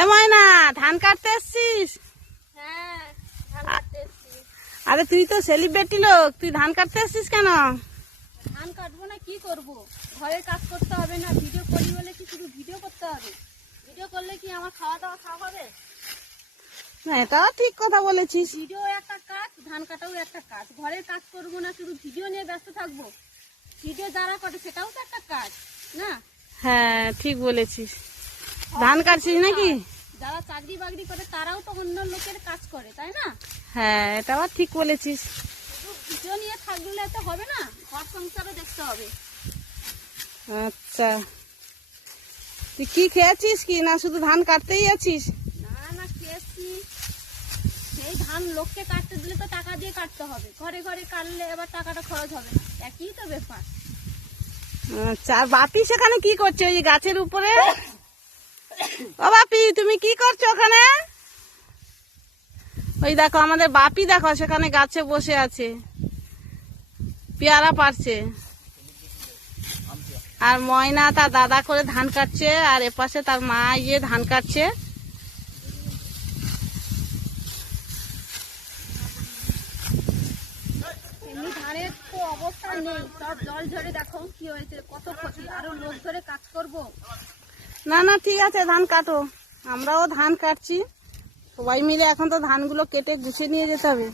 এ ময়না, ধান কাটতে এসছিস? হ্যাঁ, ধান কাটতে এসছি। আরে তুই তো সেলিব্রিটি লোক, তুই ধান কাটতে এসছিস কেন? ধান কাটবো না, কি করব? ঘরের কাজ করতে হবে না? ভিডিও করি বলে কি শুধু ভিডিও করতে হবে? ভিডিও করলে কি আমার খাওয়া দাওয়া খাওয়া হবে? না, এটাও ঠিক কথা বলেছিস। ভিডিও একটা কাজ, ধান কাটাও একটা কাজ। ঘরের কাজ করবো না, শুধু ভিডিও নিয়ে ব্যস্ত থাকবো? ভিডিও যারা করে সেটাও তো একটা কাজ, না? হ্যাঁ, ঠিক বলেছিস। ধান কাটছিস নাকি? যারা চাকরি বাকরি করে তারাও তো অন্য লোকের কাজ করে, তাই না? হ্যাঁ, এটাও ঠিক বলেছিস। শুধু ভিডিও নিয়ে থাকলে তো হবে না, ঘর সংসারও দেখতে হবে। আচ্ছা, তুই কি খেয়েছিস কি, না শুধু ধান কাটতেই আছিস? না না, খেয়েছি। সেই ধান লোককে কাটতে দিলে তো টাকা দিয়ে কাটতে হবে, ঘরে ঘরে কাটলে এবার টাকাটা খরচ হবে না, একই তো ব্যাপার। আচ্ছা, আর বাপি সেখানে কি করছে ওই গাছের উপরে? ও বাপি, তুমি কি করছো ওখানে? ওই দেখো আমাদের বাপি, দেখো সেখানে গাছে বসে আছে, পেয়ারা পারছে। আর ময়না তার দাদা করে ধান কাটছে, আর এপাশে তার মা ইয়ে ধান কাটছে। এমনি ধানের তো অবস্থা নেই, সব জল ঝরে দেখো কি হয়েছে, কত ক্ষতি। আরো লোক ধরে কাজ করব? না না, ঠিক আছে, ধান কাটো। আমরাও ধান কাটছি সবাই মিলে। এখন তো ধানগুলো কেটে গুছিয়ে নিয়ে যেতে হবে।